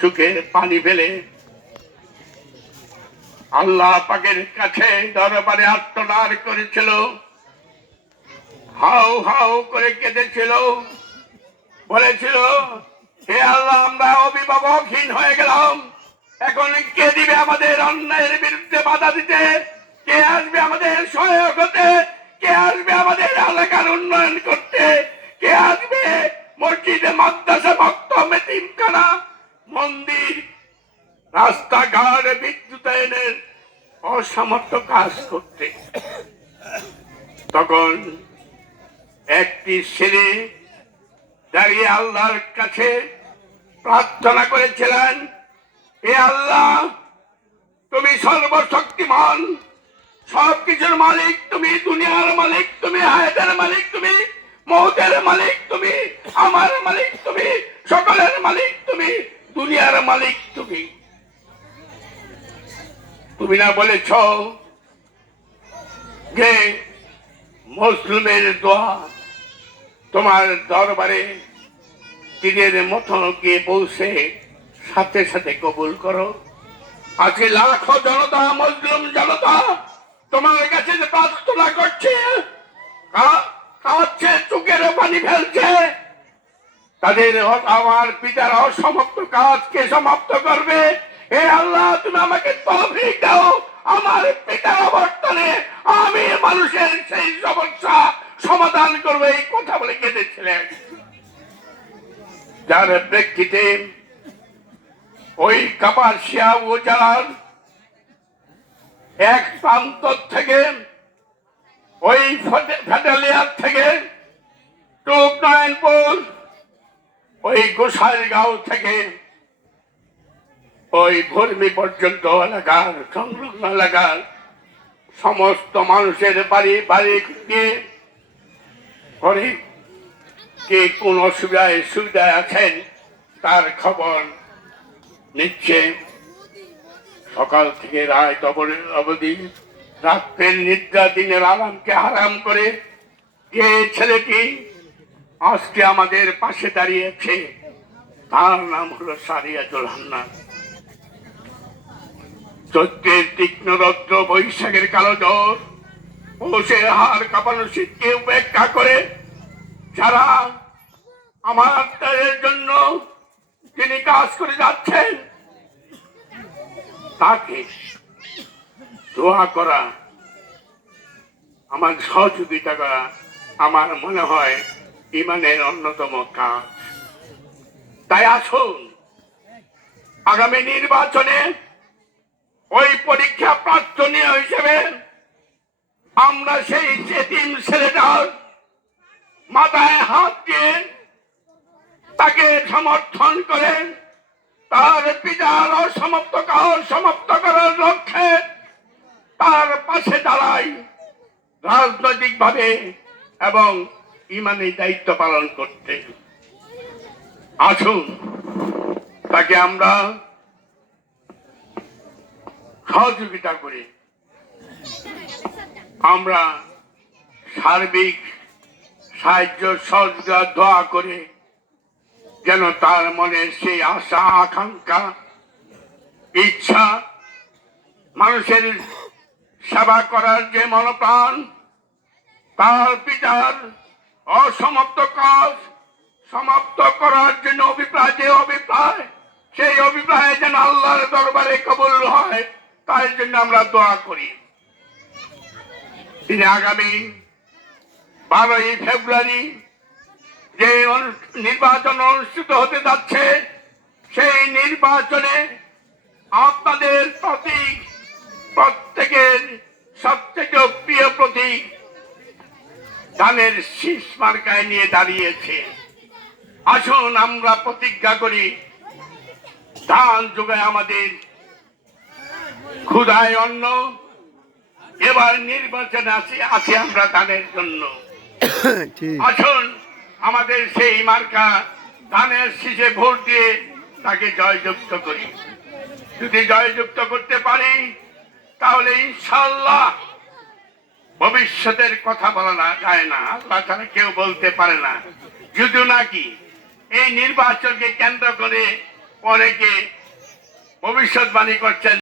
চোখে পানি ফেলে আল্লাহ পাকের কাছে দরবারে আর্তনাদ করেছিল, হাউ হাউ করে কেঁদেছিল, বলেছিল, হে আল্লাহ, আমরা অভিভাবকহীন হয়ে গেলাম। এখন কে দিবে আমাদের অন্যায়ের বিরুদ্ধে বাধা দিতে? কে আসবে আমাদের সহায়ক হতে? কে আসবে আমাদের এলাকার উন্নয়ন করতে? কে আসবে মসজিদে, মাদ্রাসা, মক্তব, এতিমখানা, মন্দির, রাস্তাঘাট, বিদ্যুতায়নের অসমর্থ কাজ করতে? তখন একটি ছেলে দাঁড়িয়ে আল্লাহর কাছে প্রার্থনা করেছিলেন, হে আল্লাহ, তুমি সর্বশক্তিমান, সবকিছুর মালিক তুমি, দুনিয়ার মালিক তুমি, হায়াতের মালিক তুমি, মৌতের মালিক তুমি, আমার মালিক তুমি, সকলের মালিক তুমি, দুনিয়ার মালিক তুমি। তুমি না বলেছ যে মুসলিমের দোয়া তোমার দরবারে তীরের মতো গিয়ে পৌঁছে সাথে সাথে কবুল করো? আজকে লাখো জনতা, মুসলিম জনতা তোমার কাছে যে প্রার্থনা করছে, কাঁদছে, চোখের পানি ফেলছে, তাদের আমার পিতার অসমাপ্ত কাজকে সমাপ্ত করবে। হে আল্লাহ, তুমি আমাকে তৌফিক দাও, আমার পিতার অবর্তনে আমি মানুষের সেই সমস্যা সমাধান করবো, এই কথা বলে কেঁদেছিলেন। যার প্রেক্ষিতে ওই কাপাসিয়া উপজেলার এক প্রান্ত থেকে, ওই ফেডালিয়ার থেকে টুকনায়নপুর, ওই গোসাইগাঁও থেকে ওই ভর্মি পর্যন্ত এলাকার সংলগ্ন এলাকার সমস্ত মানুষের বাড়ি বাড়ি গিয়ে করে কে কোন সুবিধায় আছেন তার খবর নিচ্ছে। সকাল থেকে রাত অবধি রাত্রের নিদ্রা, দিনের আরামকে হারাম করে যে ছেলেটি আজকে আমাদের পাশে দাঁড়িয়েছে তার নাম হলো সারিয়াতুল হান্নান। চৈত্রের তীক্ষ্ণ রৌদ্র, বৈশাখের কালো জ্বর, পৌষের হাড় কাঁপানো শীতকে উপেক্ষা করে যারা আমাদের জন্য তিনি কাজ করে যাচ্ছেন, তাকে দোয়া করা, আমার সহযোগিতা করা আমার মনে হয় ইমানের অন্যতম কাজ। তাই আসুন আগামী নির্বাচনে ওই পরীক্ষা প্রার্থনীয় হিসেবে আমরা সেই এতিম ছেলেটার মাথায় হাত দিয়ে তাকে সমর্থন করে তার পিতার অসমাপ্ত কাজ সমাপ্ত করার লক্ষ্যে তার পাশে দাঁড়াই, রাজনৈতিক ভাবে এবং ইমানি দায়িত্ব পালন করতে। আসুন তাকে আমরা সহযোগিতা করি, আমরা সার্বিক সাহায্য সহযোগিতা দোয়া করে যেন তার মনে সেই আশা, আকাঙ্ক্ষা, ইচ্ছা, মানুষের সেবা করার যে মনোপ্রাণ, তার পিতার অসমাপ্ত কাজ সমাপ্ত করার জন্য অভিপ্রায়, যে অভিপ্রায়, সেই অভিপ্রায় যেন আল্লাহর দরবারে কবুল হয়, তার জন্য আমরা দোয়া করি। তিনি আগামী 12ই ফেব্রুয়ারি যে নির্বাচন অনুষ্ঠিত হতে যাচ্ছে, সেই নির্বাচনে আপনাদের প্রতীক, প্রত্যেকের সবথেকে প্রিয় প্রতীক ধানের শীষ মার্কায় নিয়ে দাঁড়িয়েছে। আসুন আমরা প্রতিজ্ঞা করি, ধান যোগায় আমাদের ক্ষুধায় অন্ন। এবার নির্বাচনে আছি আমরা ধানের জন্য। আসুন আমাদের সেই মার্কা ধানের শীষে ভোট দিয়ে তাকে জয়যুক্ত করি। যদি জয়যুক্ত করতে পারি তাহলে ইনশাআল্লাহ ভবিষ্যতের কথা বলা যায় না, আল্লাহ ছাড়া কেউ বলতে পারে না। যদিও নাকি এই নির্বাচনকে কেন্দ্র করে অনেকে ভবিষ্যৎবাণী করছেন